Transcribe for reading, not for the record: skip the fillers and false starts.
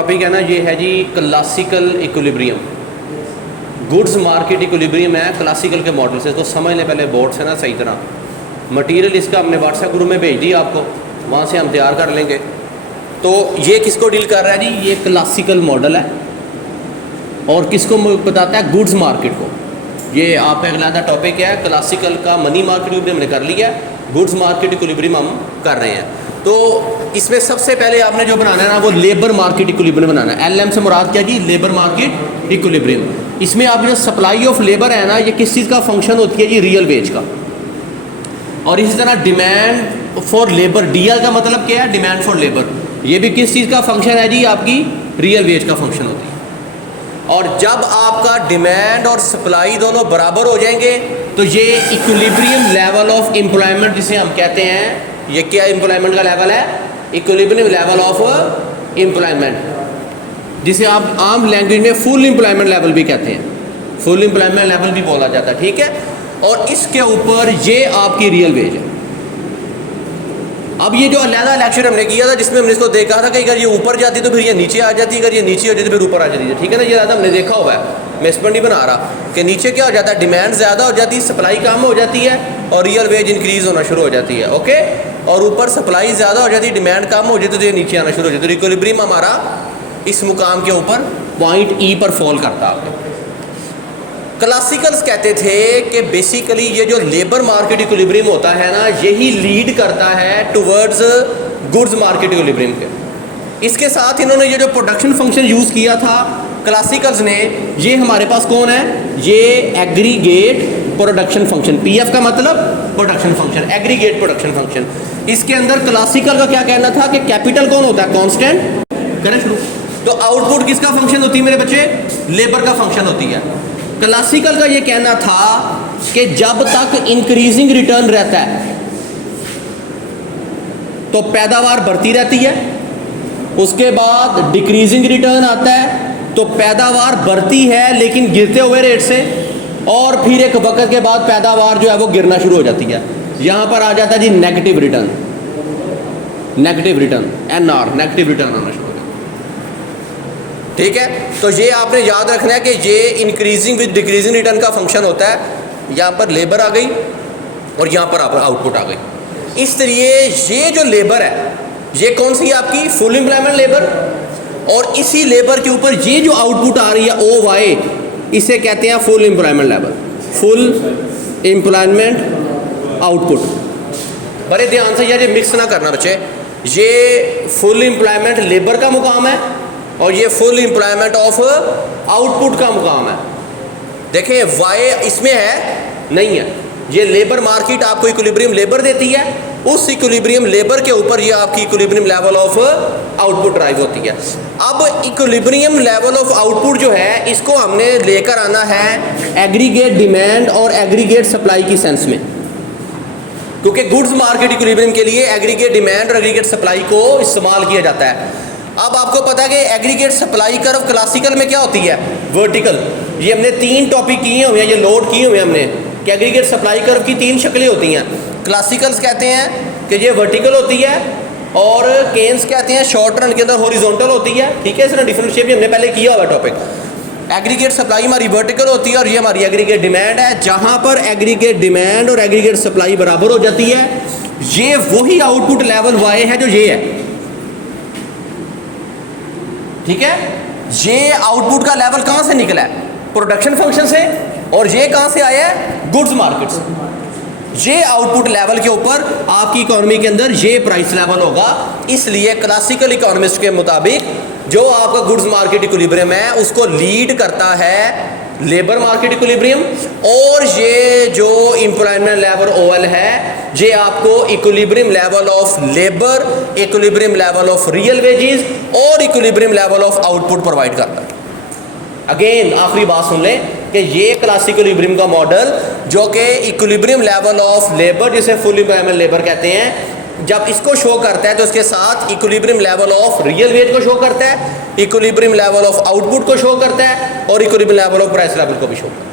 Topic है ना, ये है जी classical equilibrium. Goods market equilibrium है क्लासिकल के मॉडल से। तो समझ लें पहले बोर्ड से ना सही तरह। मटेरियल इसका हमने व्हाट्सएप ग्रुप में भेज दिया आपको, वहाँ से हम तैयार कर लेंगे। तो ये किसको डील कर रहा है जी? ये क्लासिकल मॉडल है। और किसको बताता है? गुड्स मार्केट को। ये आपका अगला टॉपिक है क्लासिकल का। मनी मार्केट इक्विलिब्रियम हमने कर लिया, गुड्स मार्केट इक्विलिब्रियम हम कर रहे हैं। तो इसमें सबसे पहले आपने जो बनाना है ना, वो लेबर मार्केट इक्विलिब्रियम बनाना है। LM से मुराद क्या जी? Labour market equilibrium. इसमें आप जो सप्लाई ऑफ लेबर है ना, ये किस चीज़ का फंक्शन होती है जी? रियल वेज का। और इसी तरह डिमांड फॉर लेबर, DL का मतलब क्या है? Demand for labour. ये भी किस चीज़ का फंक्शन है जी? आपकी रियल वेज का फंक्शन होती है। और जब आपका डिमांड और सप्लाई दोनों बराबर हो जाएंगे तो ये इक्विलिब्रियम लेवल ऑफ एम्प्लॉयमेंट जिसे हम कहते हैं, ये क्या एम्प्लॉयमेंट का लेवल है? इक्विलिब्रियम लेवल ऑफ एम्प्लॉयमेंट, जिसे आप आम लैंग्वेज में फुल एम्प्लॉयमेंट लेवल भी कहते हैं। फुल एम्प्लॉयमेंट लेवल भी बोला जाता है, ठीक है। और इसके ऊपर ये आपकी रियल वेज है। अब ये जो अलग लेक्चर हमने किया था, जिसमें हमने इसको देखा था कि अगर ये ऊपर जाती तो फिर ये नीचे आ जाती, अगर ये नीचे हो जाती तो फिर ऊपर आ जाती है, ठीक है ना। ये ज़्यादा हमने देखा हुआ है, मैं इस पर नहीं बना रहा कि नीचे क्या हो जाता है, डिमांड ज़्यादा हो जाती है, सप्लाई कम हो जाती है और रियल वेज इंक्रीज़ होना शुरू हो जाती है, ओके। और ऊपर सप्लाई ज़्यादा हो जाती है, डिमांड कम हो जाती है, तो ये नीचे आना शुरू हो जाती है। तो इक्विलिब्रियम हमारा इस मुकाम के ऊपर पॉइंट E पर फॉल करता है। क्लासिकल्स कहते थे कि बेसिकली ये जो लेबर मार्केट इक्विलिब्रियम होता है ना, यही लीड करता है टुवर्ड्स गुड्स मार्केट इक्विलिब्रियम के। इसके साथ इन्होंने ये जो प्रोडक्शन फंक्शन यूज़ किया था क्लासिकल्स ने, ये हमारे पास कौन है? ये एग्रीगेट प्रोडक्शन फंक्शन। PF का मतलब production function, aggregate production function. इसके अंदर क्लासिकल का क्या कहना था कि कैपिटल कौन होता है? कांस्टेंट। करें शुरू। तो आउटपुट किसका फंक्शन होती है मेरे बच्चे? लेबर का फंक्शन होती है। क्लासिकल का ये कहना था कि जब तक इंक्रीजिंग रिटर्न रहता है तो पैदावार बढ़ती रहती है, उसके बाद डिक्रीजिंग रिटर्न आता है तो पैदावार बढ़ती है लेकिन गिरते हुए रेट से, और फिर एक वक्त के बाद पैदावार जो है वो गिरना शुरू हो जाती है। यहां पर आ जाता है जी negative return. Negative return, NR, negative return आना शुरू, ठीक है। तो ये आपने याद रखना है कि ये इंक्रीजिंग विद डिक्रीजिंग रिटर्न का फंक्शन होता है। यहाँ पर लेबर आ गई और यहाँ पर आउटपुट आ गई। इस तरीके ये जो लेबर है ये कौन सी है? आपकी फुल एम्प्लॉयमेंट लेबर। और इसी लेबर के ऊपर ये जो आउटपुट आ रही है OY, इसे कहते हैं full employment labour, full employment output. बड़े ध्यान से यार ये मिक्स ना करना बच्चे। ये फुल एम्प्लॉयमेंट लेबर का मुकाम है और ये फुल एम्प्लॉयमेंट ऑफ आउटपुट का मुकाम है। देखें Y इसमें है नहीं है। ये लेबर मार्केट आपको इक्विलिब्रियम लेबर देती है, उस इक्विलिब्रियम लेबर के ऊपर ये आपकी equilibrium level of output drive होती है। अब इक्विलिब्रियम लेवल ऑफ आउटपुट जो है, इसको हमने लेकर आना है एग्रीगेट डिमांड और एग्रीगेट सप्लाई की सेंस में, क्योंकि गुड्स मार्केट इक्विलिब्रियम के लिए एग्रीगेट डिमांड और एग्रीगेट सप्लाई को इस्तेमाल किया जाता है। अब आपको पता है कि एग्रीगेट सप्लाई कर्व क्लासिकल में क्या होती है? वर्टिकल। ये हमने 3 टॉपिक किए हुए हैं, ये लोड किए हुए हैं हमने कि एग्रीगेट सप्लाई कर्व की 3 शक्लें होती हैं। क्लासिकल्स कहते हैं कि ये वर्टिकल होती है और केन्स कहते हैं शॉर्ट रन के अंदर हॉरिजॉन्टल होती है, ठीक है। इसमें डिफरेंशिएट भी हमने पहले किया हुआ टॉपिक। एग्रीगेट सप्लाई हमारी वर्टिकल होती है और ये हमारी एग्रीगेट डिमांड है। जहाँ पर एग्रीगेट डिमांड और एग्रीगेट सप्लाई बराबर हो जाती है, ये वही आउटपुट लेवल Y है जो ये है, ठीक है। ये आउटपुट का लेवल कहां से निकला है? प्रोडक्शन फंक्शन से। और ये कहां से आया है? गुड्स मार्केट से। ये आउटपुट लेवल के ऊपर आपकी इकोनॉमी के अंदर ये प्राइस लेवल होगा। इसलिए क्लासिकल इकोनॉमिस्ट के मुताबिक जो आपका गुड्स मार्केट इक्विलिब्रियम है उसको लीड करता है लेबर मार्केट इक्विलिब्रियम, और ये जो एम्प्लॉयमेंट लेवल OL है ये आपको equilibrium level of labour, equilibrium level of real wages और equilibrium level of output provide करता है। अगेन आखिरी बात सुन लें कि ये क्लासिकल इक्विलिब्रियम का मॉडल जो कि इक्विलिब्रियम लेवल ऑफ लेबर, जिसे फुल एम्प्लॉयमेंट लेबर कहते हैं, जब इसको शो करता है तो इसके साथ equilibrium level of real veg को शो करता है, इक्विलिब्रियम लेवल ऑफ आउटपुट को शो करता है और equilibrium level of price level को भी शो करता है।